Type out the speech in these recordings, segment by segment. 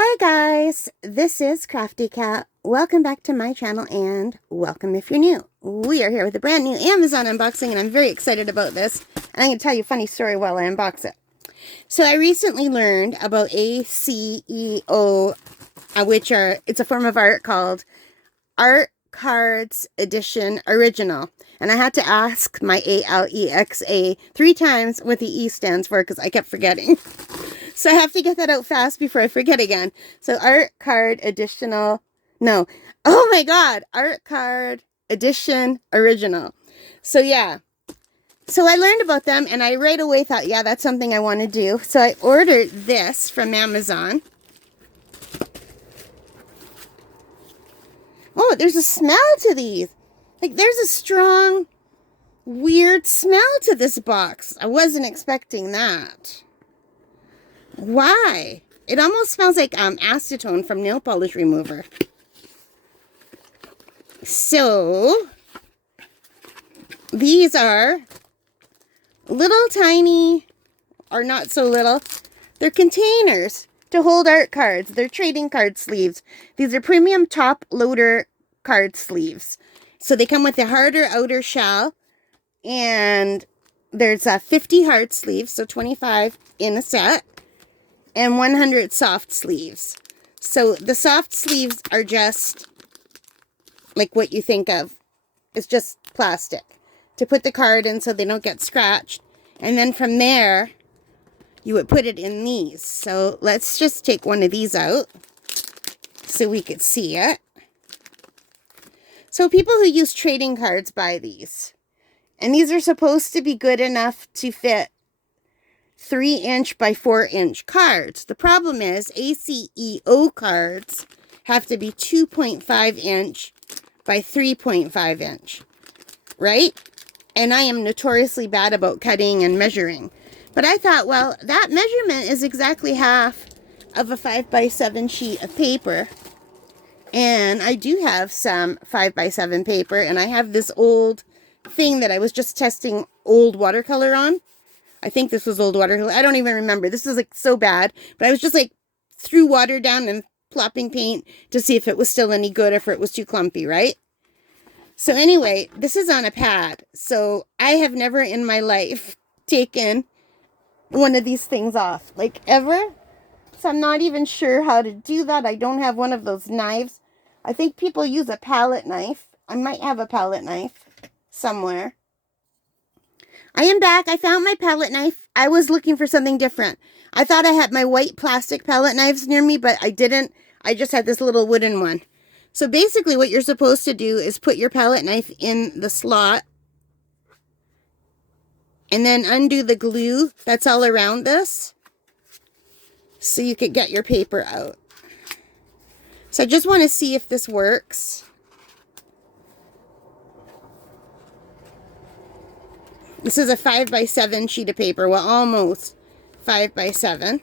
Hi guys, this is Crafty Cat. Welcome back to my channel and welcome if you're new. We are here with a brand new Amazon unboxing and I'm very excited about this. And I'm going to tell you a funny story while I unbox it. So I recently learned about ACEO, it's a form of art called Art Cards Edition Original. And I had to ask my ALEXA 3 times what the E stands for because I kept forgetting. So I have to get that out fast before I forget again. So Art Card Art Card Edition Original. So yeah. So I learned about them and I right away thought, yeah, that's something I want to do. So I ordered this from Amazon. Oh, there's a smell to these. Like there's a strong, weird smell to this box. I wasn't expecting that. Why? It almost smells like acetone from nail polish remover. So, these are little tiny, or not so little, they're containers to hold art cards. They're trading card sleeves. These are premium top loader card sleeves. So they come with a harder outer shell, and there's 50 hard sleeves, so 25 in a set. And 100 soft sleeves. So the soft sleeves are just like what you think of. It's just plastic to put the card in so they don't get scratched. And then from there, you would put it in these. So let's just take one of these out so we could see it. So people who use trading cards buy these. And these are supposed to be good enough to fit 3-inch by 4-inch cards. The problem is ACEO cards have to be 2.5-inch by 3.5-inch, right? And I am notoriously bad about cutting and measuring. But I thought, well, that measurement is exactly half of a 5x7 sheet of paper. And I do have some 5x7 paper, and I have this old thing that I was just testing old watercolor on. I think this was old watercolor. I don't even remember. This is like so bad. But I was just like threw water down and plopping paint to see if it was still any good or if it was too clumpy, right? So anyway, this is on a pad. So I have never in my life taken one of these things off. Like ever. So I'm not even sure how to do that. I don't have one of those knives. I think people use a palette knife. I might have a palette knife somewhere. I am back. I found my palette knife. I was looking for something different. I thought I had my white plastic palette knives near me, but I didn't. I just had this little wooden one. So basically what you're supposed to do is put your palette knife in the slot and then undo the glue that's all around this so you could get your paper out. So I just want to see if this works. This is a 5x7 sheet of paper. Well, almost 5x7.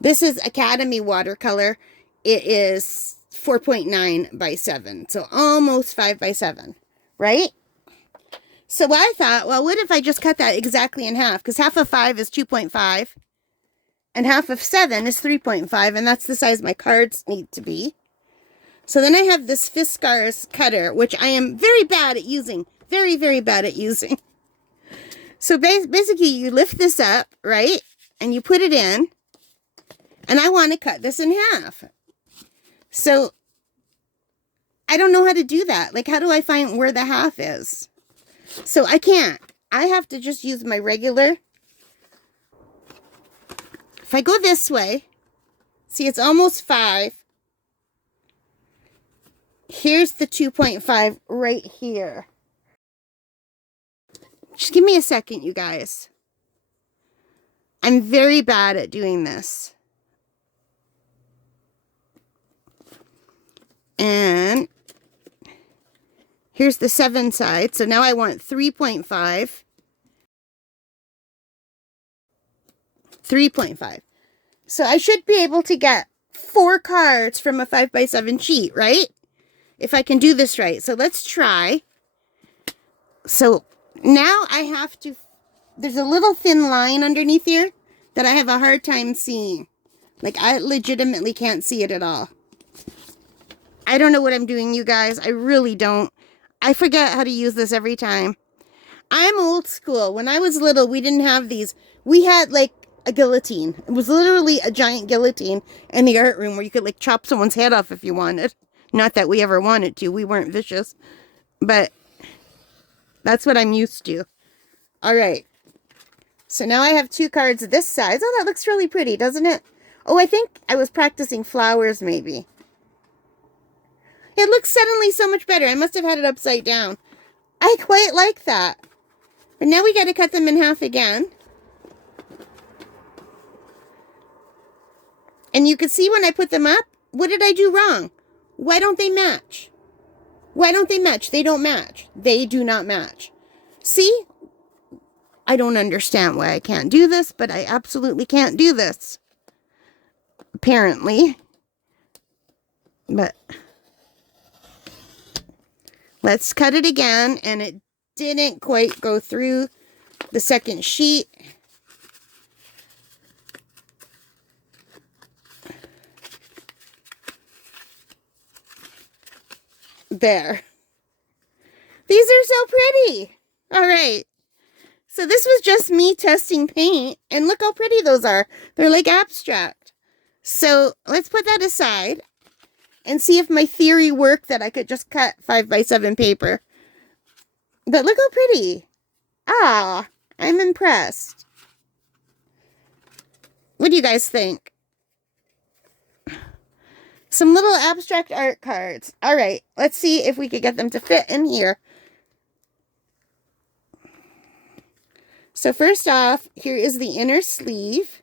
This is Academy watercolor. It is 4.9 by 7. So almost 5x7, right? So I thought, well, what if I just cut that exactly in half? Because half of 5 is 2.5. And half of 7 is 3.5. And that's the size my cards need to be. So then I have this Fiskars cutter, which I am very bad at using. Very, very bad at using. So basically you lift this up, right? And you put it in. And I want to cut this in half. So I don't know how to do that. Like, how do I find where the half is? So I can't. I have to just use my regular. If I go this way, see, it's almost 5. Here's the 2.5 right here. Just give me a second, you guys. I'm very bad at doing this. And here's the 7 side. So now I want 3.5. 3.5. So I should be able to get 4 cards from a 5x7 sheet, right? If I can do this right. So let's try. So now I have to, there's a little thin line underneath here that I have a hard time seeing. Like, I legitimately can't see it at all. I don't know what I'm doing, you guys. I really don't. I forget how to use this every time. I'm old school. When I was little, we didn't have these. We had, like, a guillotine. It was literally a giant guillotine in the art room where you could, like, chop someone's head off if you wanted. Not that we ever wanted to. We weren't vicious. But that's what I'm used to. All right. So now I have 2 cards this size. Oh, that looks really pretty, doesn't it? Oh, I think I was practicing flowers, maybe. It looks suddenly so much better. I must have had it upside down. I quite like that. But now we got to cut them in half again. And you can see when I put them up, what did I do wrong? Why don't they match? Why don't they match? They don't match. They do not match. See? I don't understand why I can't do this, but I absolutely can't do this. Apparently. But let's cut it again, and it didn't quite go through the second sheet. There. These are so pretty. All right. So this was just me testing paint, and look how pretty those are. They're like abstract. So let's put that aside and see if my theory worked that I could just cut 5x7 paper. But look how pretty. Ah, I'm impressed. What do you guys think? Some little abstract art cards. All right, let's see if we could get them to fit in here. So first off, here is the inner sleeve.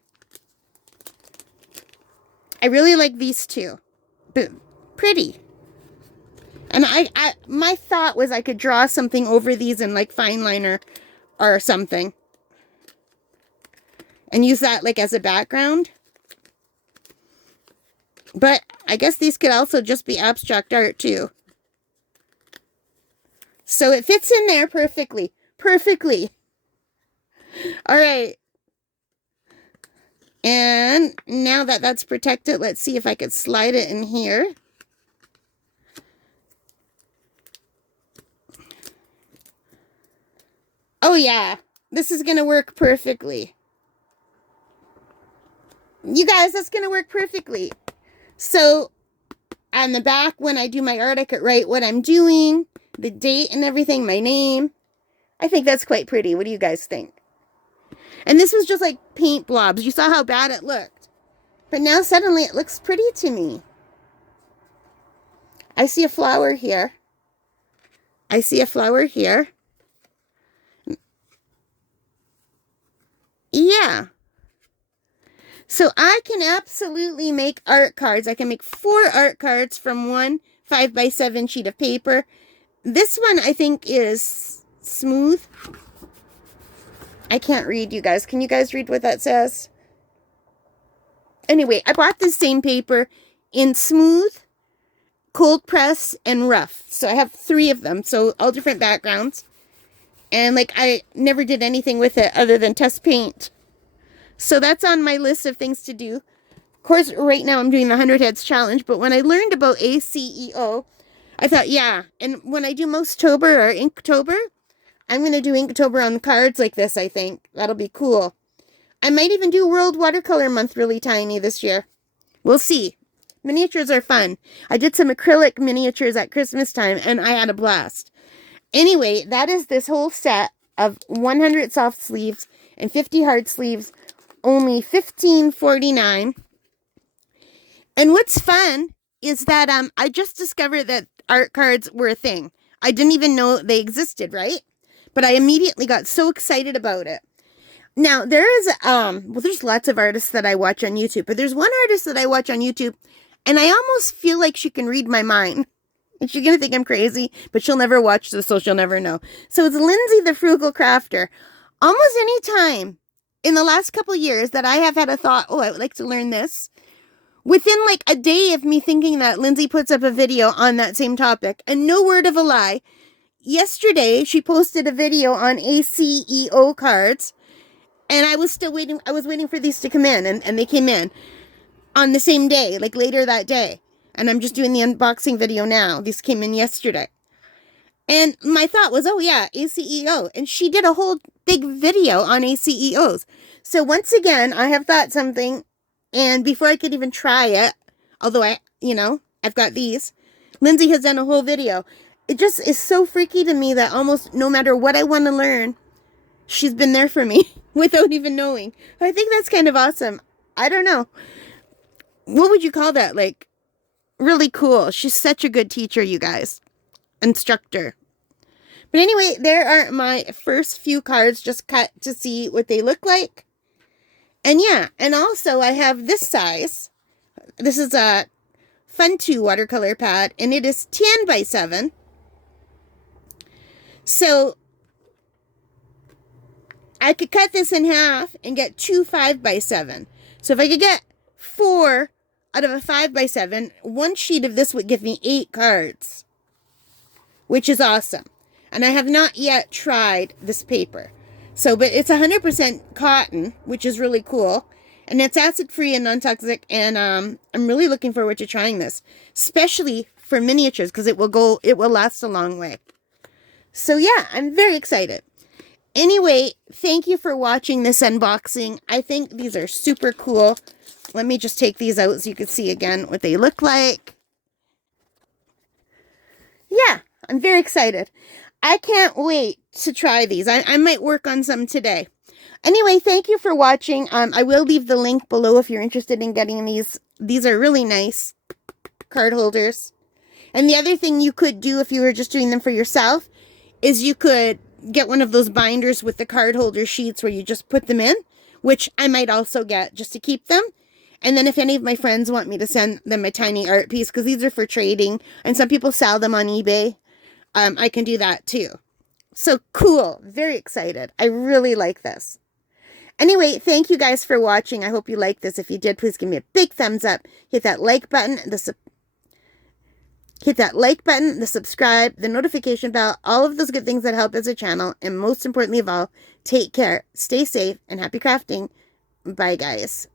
I really like these two. But pretty. And my thought was I could draw something over these in like fine liner or something. And use that like as a background. But I guess these could also just be abstract art too. So it fits in there perfectly. Perfectly. All right. And now that that's protected, let's see if I could slide it in here. Oh yeah, this is going to work perfectly. You guys, that's going to work perfectly. So on the back, when I do my art, I could write what I'm doing, the date and everything, my name. I think that's quite pretty. What do you guys think? And this was just like paint blobs. You saw how bad it looked. But now suddenly it looks pretty to me. I see a flower here. I see a flower here. Yeah. So I can absolutely make art cards. I can make 4 art cards from one 5x7 sheet of paper. This one I think is smooth. I can't read, you guys. Can you guys read what that says? Anyway, I bought this same paper in smooth, cold press, and rough. So I have 3 of them. So all different backgrounds. And like I never did anything with it other than test paint. So that's on my list of things to do. Of course, right now I'm doing the 100 Heads Challenge. But when I learned about ACEO, I thought, yeah. And when I do Mosttober or Inktober, I'm going to do Inktober on cards like this, I think. That'll be cool. I might even do World Watercolor Month really tiny this year. We'll see. Miniatures are fun. I did some acrylic miniatures at Christmas time, and I had a blast. Anyway, that is this whole set of 100 soft sleeves and 50 hard sleeves, only $15.49. And what's fun is that I just discovered that art cards were a thing. I didn't even know they existed, right? But I immediately got so excited about it. Now, there is, well, there's lots of artists that I watch on YouTube, but there's one artist that I watch on YouTube, and I almost feel like she can read my mind. And she's going to think I'm crazy, but she'll never watch this, so she'll never know. So it's Lindsay the Frugal Crafter. Almost any time in the last couple years that I have had a thought, oh, I would like to learn this, within like a day of me thinking that, Lindsay puts up a video on that same topic, and no word of a lie, yesterday she posted a video on ACEO cards, and I was still waiting. I was waiting for these to come in, and they came in. on the same day, like later that day. And I'm just doing the unboxing video now. These came in yesterday. And my thought was, oh yeah, ACEO. And she did a whole big video on ACEOs. So once again, I have thought something. And before I could even try it, although I've got these, Lindsay has done a whole video. It just is so freaky to me that almost no matter what I want to learn, she's been there for me without even knowing. I think that's kind of awesome. I don't know. What would you call that? Like, really cool. She's such a good teacher, you guys. Instructor. But anyway, there are my first few cards just cut to see what they look like. And yeah, and also I have this size. This is a Fun 2 watercolor pad, and it is 10 by 7. So I could cut this in half and get 2 5 by 7. So if I could get 4 out of a 5 by 7, one sheet of this would give me 8 cards, which is awesome. And I have not yet tried this paper. So, but it's 100% cotton, which is really cool. And it's acid-free and non-toxic. And I'm really looking forward to trying this, especially for miniatures, because it will last a long way. So yeah, I'm very excited. Anyway, thank you for watching this unboxing. I think these are super cool. Let me just take these out so you can see again what they look like. Yeah, I'm very excited. I can't wait to try these. I might work on some today. Anyway, thank you for watching. I will leave the link below if you're interested in getting these. These are really nice card holders. And the other thing you could do if you were just doing them for yourself is you could get one of those binders with the card holder sheets where you just put them in, which I might also get just to keep them. And then if any of my friends want me to send them a tiny art piece, because these are for trading, and some people sell them on eBay, I can do that too. So cool. Very excited. I really like this. Anyway, thank you guys for watching. I hope you liked this. If you did, please give me a big thumbs up. Hit that like button, the subscribe, the notification bell, all of those good things that help as a channel. And most importantly of all, take care, stay safe, and happy crafting. Bye, guys.